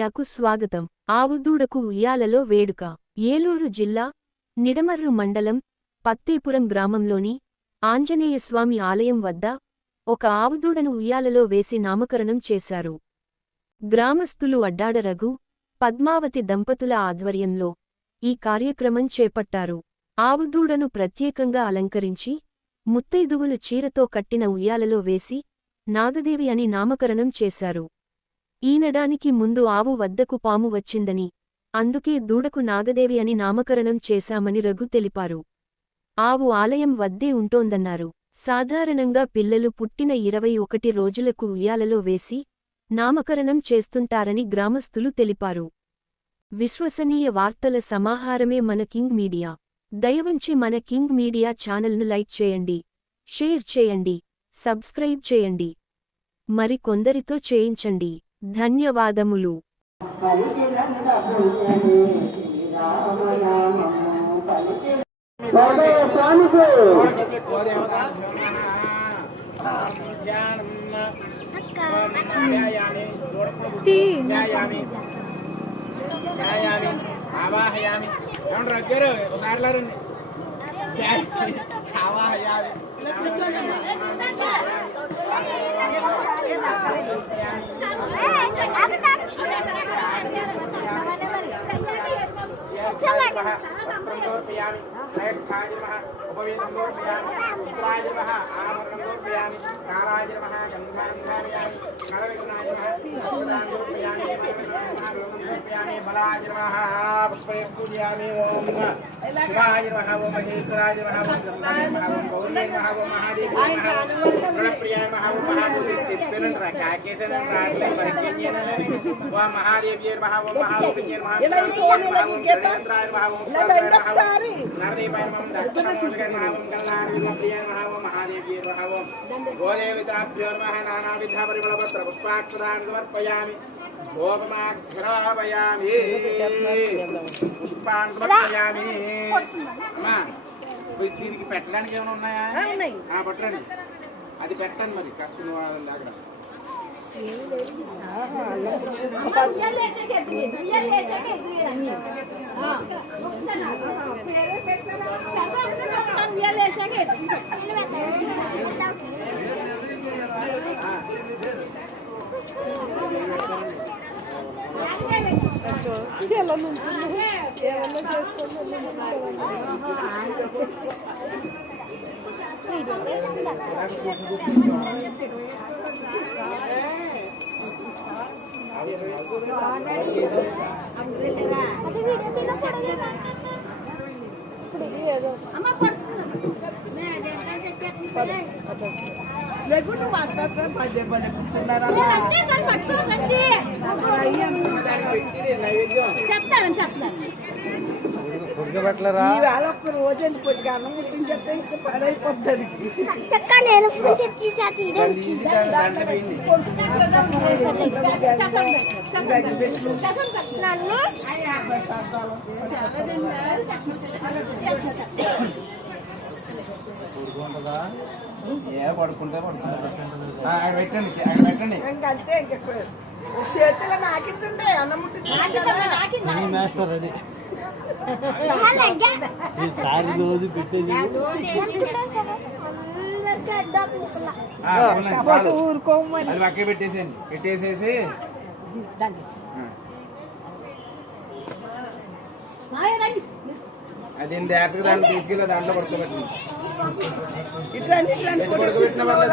మీడియాకు స్వాగతం. ఆవుదూడకు ఉయ్యాలలో వేడుక. ఏలూరు జిల్లా నిడమర్రు మండలం పత్తేపురం గ్రామంలోని ఆంజనేయస్వామి ఆలయం వద్ద ఒక ఆవుదూడను ఉయ్యాలలో వేసి నామకరణం చేశారు. గ్రామస్థులు అడ్డాడ రఘు, పద్మావతి దంపతుల ఆధ్వర్యంలో ఈ కార్యక్రమం చేపట్టారు. ఆవుదూడను ప్రత్యేకంగా అలంకరించి ముత్తైదువులు చీరతో కట్టిన ఉయ్యాలలో వేసి నాగదేవి అని నామకరణం చేశారు. ఈనడానికి ముందు ఆవు వద్దకు పాము వచ్చిందని, అందుకే దూడకు నాగదేవి అని నామకరణం చేశామని రఘు తెలిపారు. ఆవు ఆలయం వద్దే ఉంటోందన్నారు. సాధారణంగా పిల్లలు పుట్టిన 21 రోజులకు ఉయ్యాలలో వేసి నామకరణం చేస్తుంటారని గ్రామస్థులు తెలిపారు. విశ్వసనీయ వార్తల సమాహారమే మన కింగ్ మీడియా. దయవుంచి మన కింగ్ మీడియా ఛానల్ను లైక్ చేయండి, షేర్ చేయండి, సబ్స్క్రైబ్ చేయండి. మరి కొందరితో చేయించండి. ధన్యవాదములు. దీనికి పెట్టడానికి ఏమైనా ఉన్నాయా? పట్టండి, అది పెట్టండి. మరి కష్టం అక్కడ లేకుండా మాట్లాడతా పదే పదే కూర్చున్నారా? ఈవేళ ఒక్క రోజు కొద్దిగా అన్నం ముట్టించేస్తే ఇంకా పడైపోతుంది. పడుకుంటే పెట్టండి, పెట్టండి. అంతే చేతిలో నాకించండి అన్నం ముట్టించండి. మాస్టర్ అది ఈసారి రోజు పెట్టేది అది పక్క పెట్టేసేయండి. పెట్టేసేసి అది డైరెక్ట్గా దాన్ని తీసుకెళ్ళి దాంట్లో పడుకోబెట్టండి. పడుకోబెట్టిన వాళ్ళ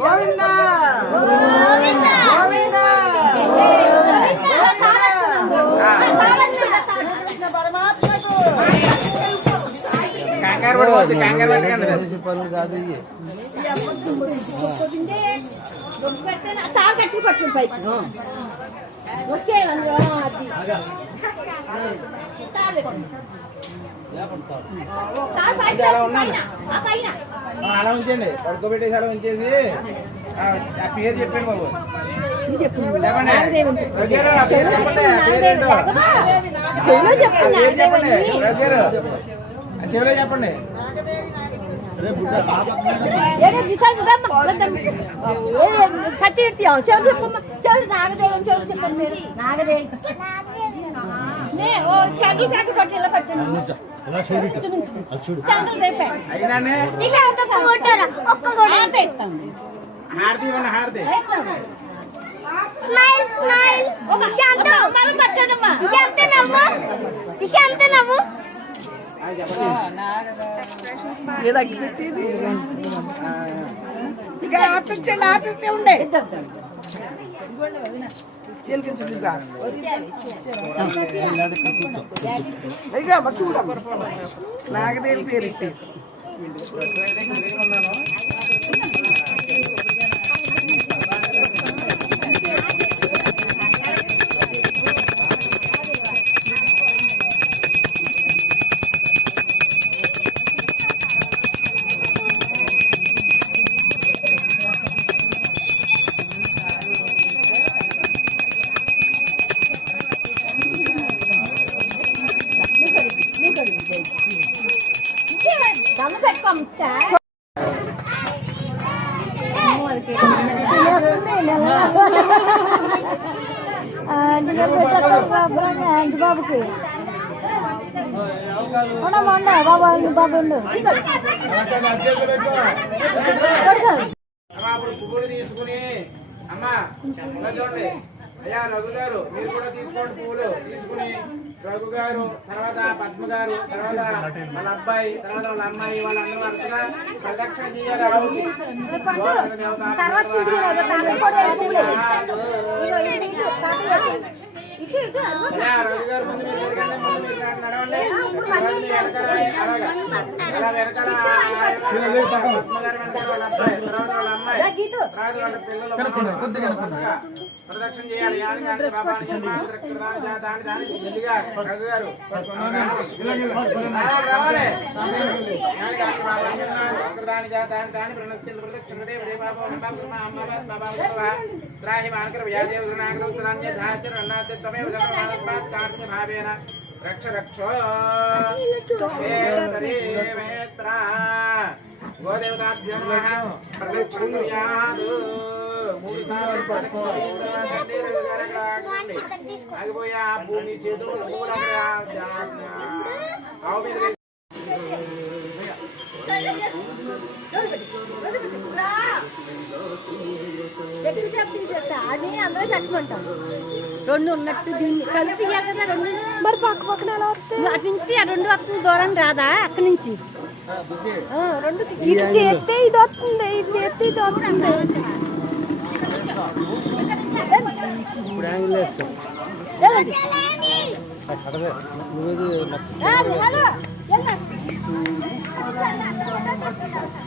గోవిందా గోవిందా కంగారు పడిపోద్ది, కంగారు పెట్టకండి. పనులు కాదు అలా ఉంచండి. పడుకోబెట్టేసి అలా ఉంచేసి ఆ పేరు చెప్పండి బాబు. చెవిలో చెప్పండి. సర్టిఫికెట్ చోరు నాగదేవి చోరు చెప్పండి మీరు నాగదేవి ఓ చంద్రు ప్యాకెట్ పట్టి ఇలా పెట్టండి చంద్రు దేపే అయినానే ఇలా ఒక ఫోటోరా ఒక్క ఫోటో ఇస్తాను హారతి ఇవ్వండి హారతి స్మైల్ స్మైల్ శాంత మనం పట్టడమ్మా శాంత నవ్వు ఏదో అగ్గి పెట్టేది ఇక ఆపిచ్చండి ఆపిస్తే ఉండే చిలికించండి ఇక చూడ నాగదేవి పేరు ఇచ్చేది బాబుకి బాబు బాబు అప్పుడు పువ్వులు తీసుకుని అమ్మా చూడండి అయ్యా రఘు గారు మీరు కూడా తీసుకోండి పువ్వులు తీసుకుని రఘు గారు తర్వాత పద్మ గారు తర్వాత వాళ్ళ అబ్బాయి తర్వాత వాళ్ళ అమ్మాయి వాళ్ళందరూ వరుసగా ప్రదక్షిణ చేయాలి ఆవుకి రఘు గారు ముందు మీరు తిరగండి, ముందు మీరు నడవండి అలాగా అలా వెనకాల పద్మ గారు వెనకాల వాళ్ళ అబ్బాయి తర్వాత వాళ్ళ అమ్మాయి తర్వాత వాళ్ళ పిల్లలు ప్రదక్షిణ చేయాలి దాని మెల్లిగా రఘు గారు రావాలి రక్ష రక్షో గోదేవతాభ్యో నమః ప్రదక్షిణం కుర్యాదు మూడు సార్లు ఆగిపోయి ఆ భూమి చేతులు ఆవు మీద అది అందరూ కట్టుకుంటాం రెండు ఉన్నట్టు దీన్ని కలిపి కదా రెండు మరి పక్క పక్కన ఎలా వస్తుంది అటు నుంచి ఆ రెండు వస్తుంది దూరం రాదా అక్కడి నుంచి రెండు ఇటు చేస్తే ఇది వస్తుంది ఇటు చేస్తే ఇది వస్తుంది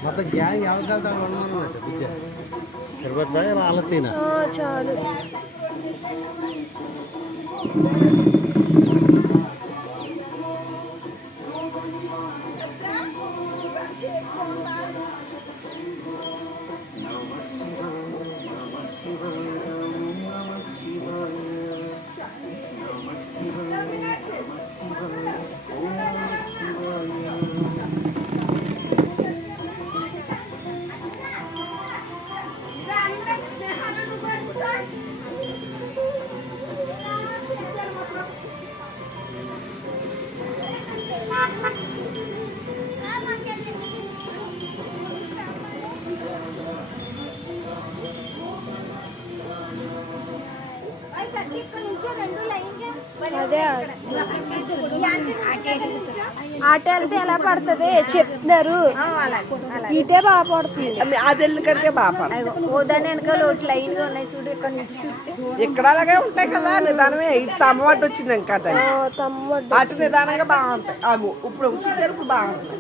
మొత్తం గ్యాంగ్ అవకాశాలు ఉండమన్నట్టు తిరుపతి ఇలా ఆలతీనా చాలు అదే ఆట వెళ్తే ఎలా పడుతుంది చెప్తున్నారు ఇటే బాగా పడుతుంది అది వెళ్ళికడికే బాగా ఓదాని వెనకాల ఒకటి లైన్ గా ఉన్నాయి చూడు ఇక్కడ నుంచి ఇక్కడ అలాగే ఉంటాయి కదా నిదానమే ఇటు తమ్మవాటి వచ్చింది ఇంకా అటు నిదానంగా బాగుంటాయి అవి ఇప్పుడు ఉసిరికలుపు బాగుంటాయి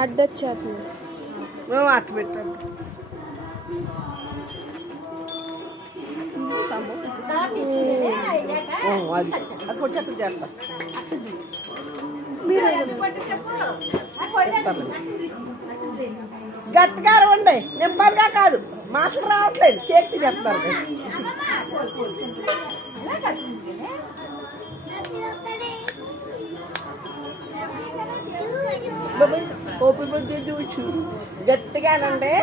అడ్డొచ్చేస్తుంది. మేము అట్టు పెట్టండి. అది అది పొడి చెప్పు చేస్తా. గట్టిగా అరవండి, నింపాలుగా కాదు. మాటలు రావట్లేదు, కేక్ తినేస్తున్నారు. ఓపి బుద్ధి చూచు గట్టిగానండి.